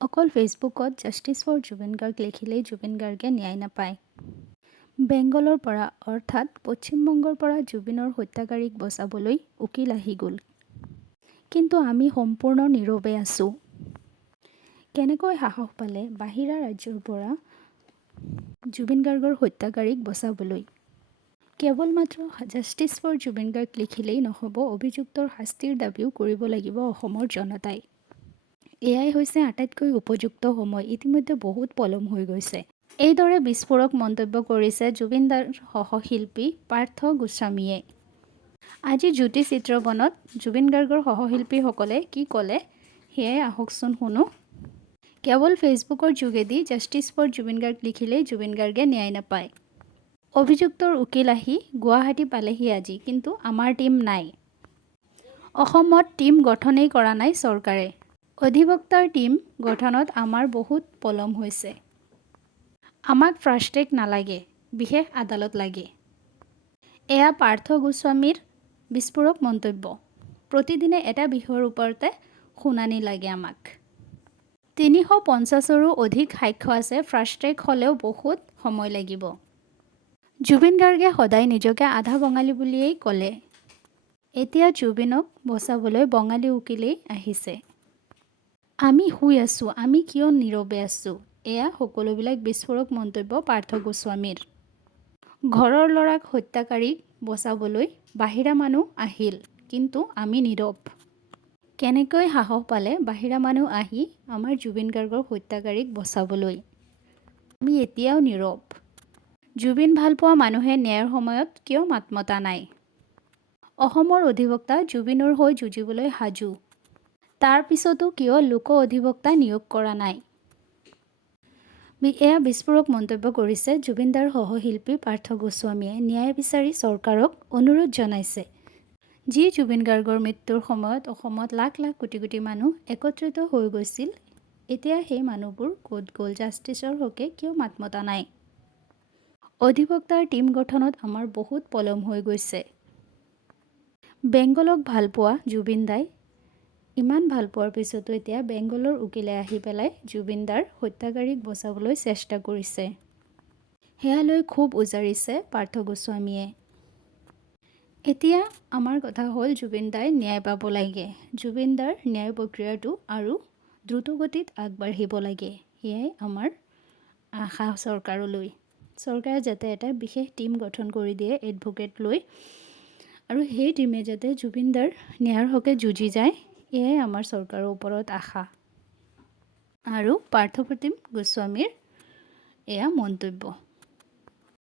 অকল ফেচবুকত justice for Zubeen Garg লিখিলেই Zubeen গাৰ্গে ন্যায় নাপায়। বেংগলৰ পৰা অৰ্থাৎ পশ্চিমবংগৰ পৰা জুবিনৰ হত্যাকাৰীক বচাবলৈ উকিল আহি গ'ল। কিন্তু আমি সম্পূৰ্ণ নীৰৱে আছোঁ। কেনেকৈ সাহস পালে বাহিৰা ৰাজ্যৰ পৰা জুবিন গাৰ্গৰ হত্যাকাৰীক বচাবলৈ? কেৱল মাত্ৰ জাষ্টিছ ফৰ জুবিন গাৰ্গ লিখিলেই নহ'ব, অভিযুক্তৰ শাস্তিৰ দাবীও কৰিব লাগিব অসমৰ জনতাই। এয়াই হৈছে আটাইতকৈ উপযুক্ত সময়। ইতিমধ্যে বহুত পলম হৈ গৈছে। এইদৰে বিস্ফোৰক মন্তব্য কৰিছে জুবিনদাৰ সহশিল্পী পাৰ্থ গোস্বামীয়ে। আজি জ্যোতি চিত্ৰবনত জুবিন গাৰ্গৰ সহশিল্পীসকলে কি ক'লে সেয়াই আহকচোন শুনো। কেৱল ফেচবুকৰ যোগেদি জাষ্টিছ ফৰ জুবিন গাৰ্গ লিখিলেই জুবিন গাৰ্গে ন্যায় নাপায়। অভিযুক্তৰ উকিল আহি গুৱাহাটী পালেহি আজি, কিন্তু আমাৰ টীম নাই। অসমত টীম গঠনেই কৰা নাই চৰকাৰে। অধিবক্তাৰ টীম গঠনত আমাৰ বহুত পলম হৈছে। আমাক ফাষ্ট ট্ৰেক নালাগে, বিশেষ আদালত লাগে। এয়া পাৰ্থ গোস্বামীৰ বিস্ফোৰক মন্তব্য। প্ৰতিদিনে এটা বিষয়ৰ ওপৰতে শুনানি লাগে আমাক। ৩৫০ৰো অধিক সাক্ষ্য আছে, ফাষ্ট ট্ৰেক হ'লেও বহুত সময় লাগিব। জুবিন গাৰ্গে সদায় নিজকে আধা বঙালী বুলিয়েই ক'লে। এতিয়া জুবিনক বচাবলৈ বঙালী উকিলেই আহিছে। আমি শুই আছোঁ, আমি কিয় নীৰৱে আছোঁ? এয়া সকলোবিলাক বিস্ফোৰক মন্তব্য পাৰ্থ গোস্বামীৰ। ঘৰৰ ল'ৰাক হত্যাকাৰীক বচাবলৈ বাহিৰা মানুহ আহিল, কিন্তু আমি নীৰৱ। কেনেকৈ সাহস পালে বাহিৰা মানুহ আহি আমাৰ জুবিন গাৰ্গৰ হত্যাকাৰীক বচাবলৈ? আমি এতিয়াও নীৰৱ। জুবিন ভালপোৱা মানুহে ন্যায়ৰ সময়ত কিয় মাত মতা নাই? অসমৰ অধিবক্তা জুবিনৰ হৈ যুঁজিবলৈ সাজু। তাৰ পিছতো কিয় লোক অধিবক্তা নিয়োগ কৰা নাই? এয়া বিস্ফোৰক মন্তব্য কৰিছে জুবিনদাৰ সহশিল্পী পাৰ্থ গোস্বামীয়ে। ন্যায় বিচাৰি চৰকাৰক অনুৰোধ জনাইছে। যি জুবিন গাৰ্গৰ মৃত্যুৰ সময়ত অসমত লাখ লাখ কোটি কোটি মানুহ একত্ৰিত হৈ গৈছিল, এতিয়া সেই মানুহবোৰ ক'ত গ'ল? জাষ্টিছৰ হকে কিয় মাত মতা নাই? অধিবক্তাৰ টীম গঠনত আমাৰ বহুত পলম হৈ গৈছে। বেংগলক ভালপোৱা জুবিনদাই ইমান ভাল পোৱাৰ পিছতো এতিয়া বেংগলৰ উকিলে আহি পেলাই জুবিনদাৰ হত্যাকাৰীক বচাবলৈ চেষ্টা কৰিছে। সেয়া লৈ খুব উজাৰিছে পাৰ্থ গোস্বামীয়ে। এতিয়া আমাৰ কথা হ'ল জুবিনদাই ন্যায় পাব লাগে। জুবিনদাৰ ন্যায় প্ৰক্ৰিয়াটো আৰু দ্ৰুতগতিত আগবাঢ়িব লাগে। সেয়াই আমাৰ আশা চৰকাৰলৈ। চৰকাৰে যাতে এটা বিশেষ টীম গঠন কৰি দিয়ে এডভোকেট লৈ, আৰু সেই টীমে যাতে জুবিনদাৰ ন্যায়ৰ হকে যুঁজি যায়, এয়াই আমাৰ চৰকাৰৰ ওপৰত আশা। আৰু পাৰ্থ প্ৰতিম গোস্বামীৰ এয়া মন্তব্য।